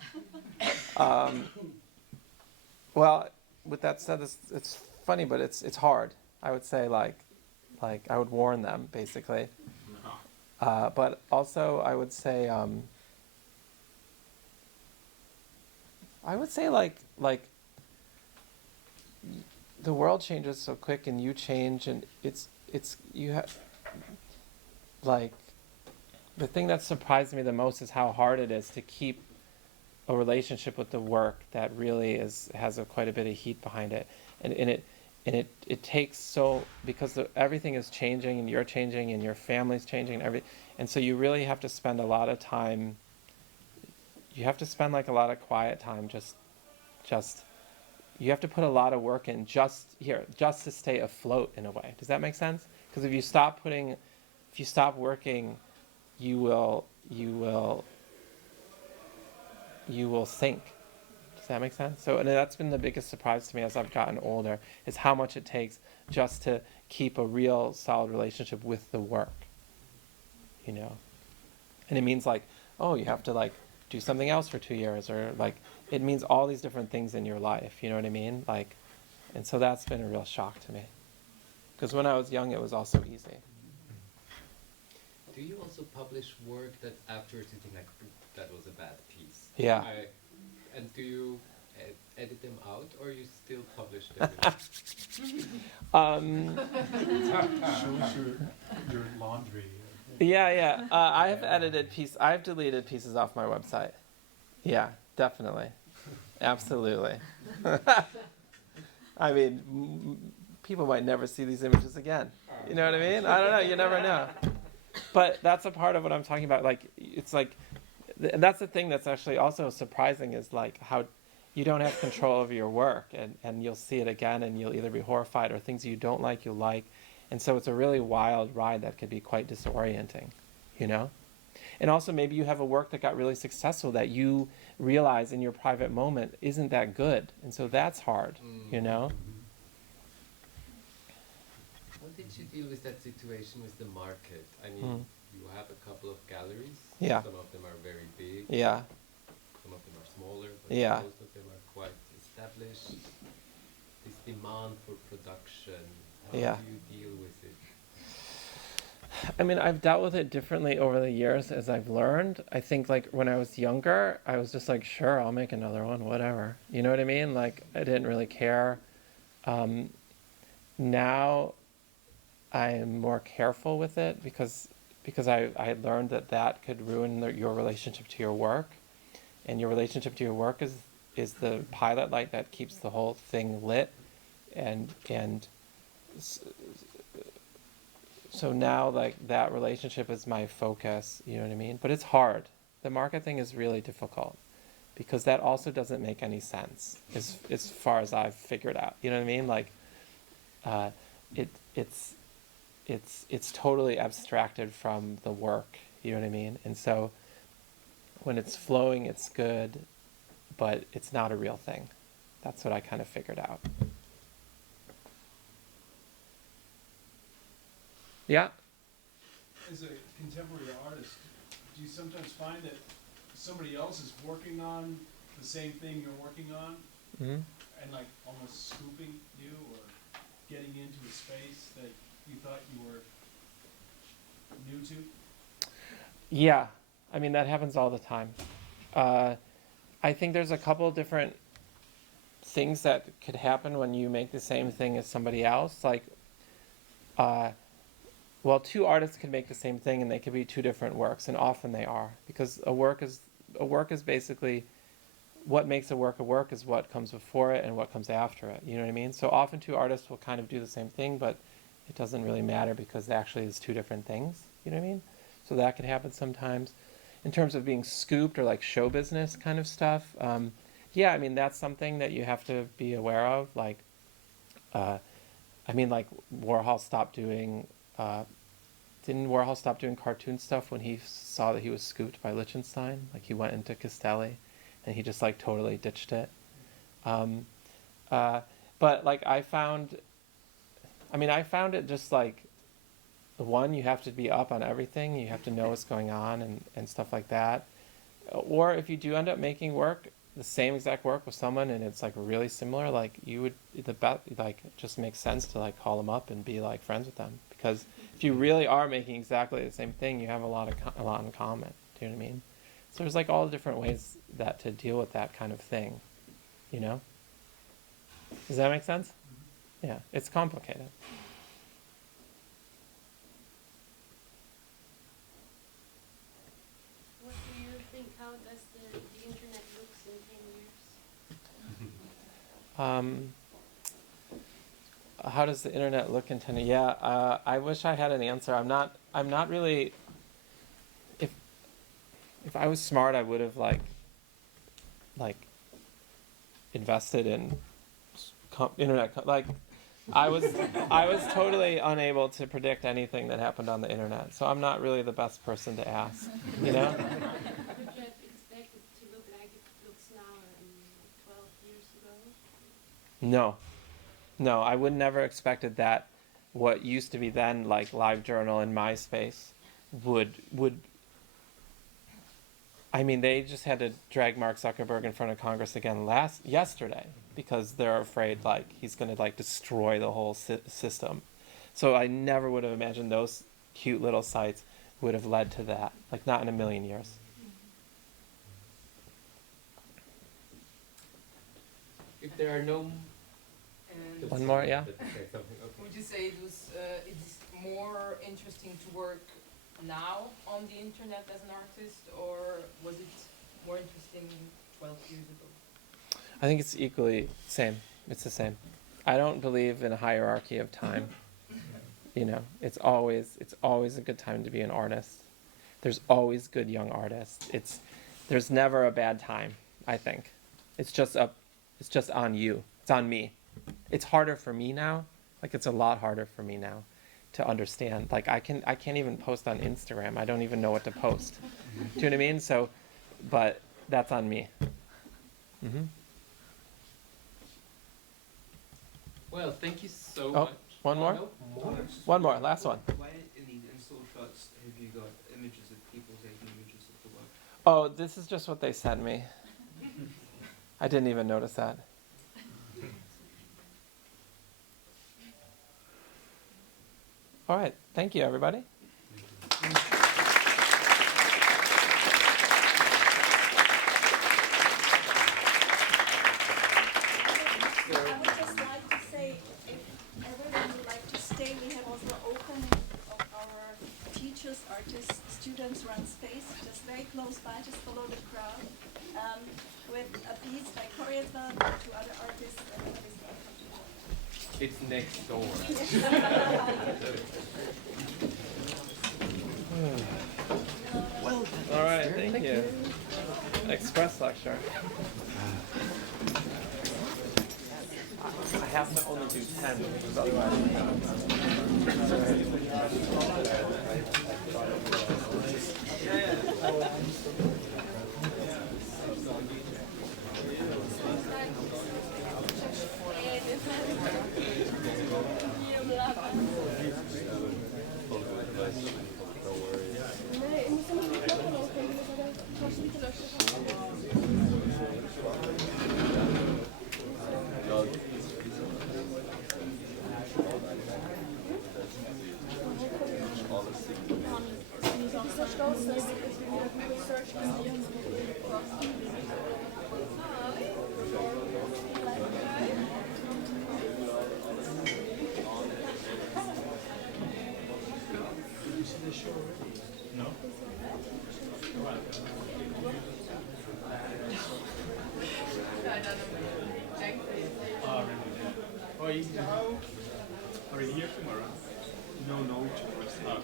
Well, with that said, it's funny, but it's hard. I would say like I would warn them basically. But also I would say like the world changes so quick and you change and it's you have like the thing that surprised me the most is how hard it is to keep a relationship with the work that really has quite a bit of heat behind it, and it takes so because everything is changing and you're changing and your family's changing and so you really have to spend a lot of time. You have to spend like a lot of quiet time just you have to put a lot of work in just to stay afloat in a way. Does that make sense? Because if you stop working, you will sink. Does that make sense? So, and that's been the biggest surprise to me as I've gotten older, is how much it takes just to keep a real solid relationship with the work. And it means like, oh, you have to like do something else for 2 years, or like it means all these different things in your life. You know what I mean? Like, and so that's been a real shock to me. Because when I was young, it was also easy. Do you also publish work that afterwards you think like that was a bad piece? Yeah. And do you edit them out, or you still publish them? Shows your laundry. Yeah. I've deleted pieces off my website. Yeah, definitely. Absolutely. I mean, people might never see these images again. You know what I mean? I don't know. You never know. But that's a part of what I'm talking about. Like, it's like, and that's the thing that's actually also surprising is like how you don't have control over your work, and you'll see it again and you'll either be horrified or things you don't like, you'll like. And so it's a really wild ride that could be quite disorienting, And also maybe you have a work that got really successful that you realize in your private moment isn't that good. And so that's hard, How did you deal with that situation with the market? I mean, you have a couple of galleries. Yeah. Some of them are very big. Yeah. Some of them are smaller, but Yeah. most of them are quite established. This demand for production, how Yeah. do you deal with it? I mean, I've dealt with it differently over the years as I've learned. I think like when I was younger, I was just like, sure, I'll make another one, whatever. You know what I mean? Like I didn't really care. Now I'm more careful with it because I learned that could ruin your relationship to your work, and your relationship to your work is the pilot light that keeps the whole thing lit, and so now like that relationship is my focus. You know what I mean? But it's hard. The market thing is really difficult because that also doesn't make any sense as far as I've figured out. You know what I mean? Like it's totally abstracted from the work, you know what I mean? And so when it's flowing, it's good, but it's not a real thing. That's what I kind of figured out. Yeah? As a contemporary artist, do you sometimes find that somebody else is working on the same thing you're working on, Mm-hmm. and like almost scooping you or getting into a space that you thought you were new to? Yeah, I mean, that happens all the time. I think there's a couple of different things that could happen when you make the same thing as somebody else. Like, well, two artists could make the same thing and they could be two different works, and often they are, because a work is basically what makes a work is what comes before it and what comes after it. You know what I mean? So often two artists will kind of do the same thing, but it doesn't really matter because actually it's two different things. You know what I mean? So that can happen sometimes. In terms of being scooped or like show business kind of stuff, yeah, I mean, that's something that you have to be aware of. Like, I mean, like Warhol stopped doing, didn't Warhol stop doing cartoon stuff when he saw that he was scooped by Lichtenstein? Like he went into Castelli and he just like totally ditched it. But like I found it just like, one, you have to be up on everything. You have to know what's going on and stuff like that. Or if you do end up making work, the same exact work with someone, and it's like really similar, like you would, like it just makes sense to like call them up and be like friends with them, because if you really are making exactly the same thing, you have a lot in common. Do you know what I mean? So there's like all different ways that to deal with that kind of thing, you know? Does that make sense? Yeah, it's complicated. What do you think, how does the internet looks in 10 years? How does the internet look in 10 years? Yeah, I wish I had an answer. I'm not really, if I was smart, I would have like invested in internet, like I was totally unable to predict anything that happened on the internet. So I'm not really the best person to ask, you know? Could you have expected to look like it looks now and 12 years ago? No, I would never expected that what used to be then like LiveJournal and MySpace would I mean, they just had to drag Mark Zuckerberg in front of Congress again yesterday because they're afraid like he's going to like destroy the whole system. So I never would have imagined those cute little sites would have led to that, like not in a million years. If there are no... And One more, yeah? Say something, okay. would you say it is more interesting to work now on the internet as an artist, or was it more interesting 12 years ago? I think it's equally same. It's the same. I don't believe in a hierarchy of time. You know, it's always a good time to be an artist. There's always good young artists. There's never a bad time, I think. It's just on you. It's on me. It's harder for me now. Like it's a lot harder for me now to understand. Like I can't even post on Instagram. I don't even know what to post. Do you know what I mean? So, but that's on me. Mm-hmm. Well, thank you so Oh, much. one more? No, more. One more, last one. Why in these install shots have you got images of people taking images of the work? Oh, this is just what they sent me. I didn't even notice that. All right. Thank you, everybody. teachers, artists, students run space just very close by, just follow the crowd, with a piece by Cory as well, and 2 other artists, and everybody's welcome to join. It's next door. All right, thank you. Express lecture. I have to only do 10 because otherwise. Oh, you are you here tomorrow? No, tomorrow start.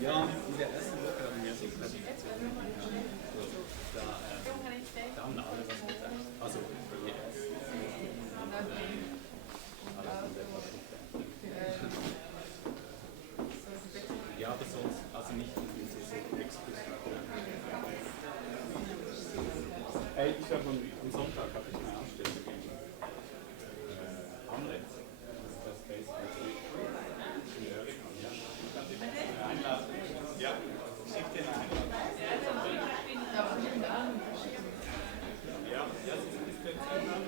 Ja, in der ersten Woche haben wir so Präsentationen gehabt. Da haben alle was gesagt. Also, yes. Ja, aber sonst, also nicht so exklusiv. Hey, ich habe am Sonntag habe ich eine Ausstellung gegeben. Hamlet. Das ist das Space in Oerlikon, ja. Einladen. Ja, schick dir eine Einladung. Ja, das ist Dezember.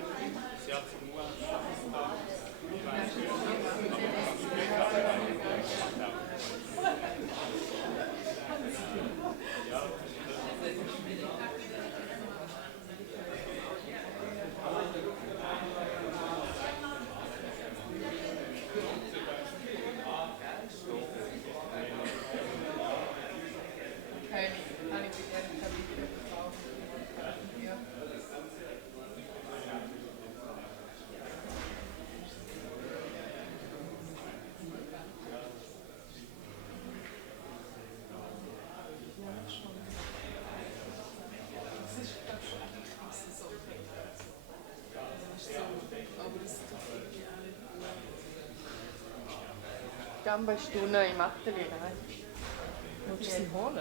Sie hat zum Uhr Samstag. Ich weiß nicht, aber später ja. Gamba Stunde in Magdalena. Moet je zien horen?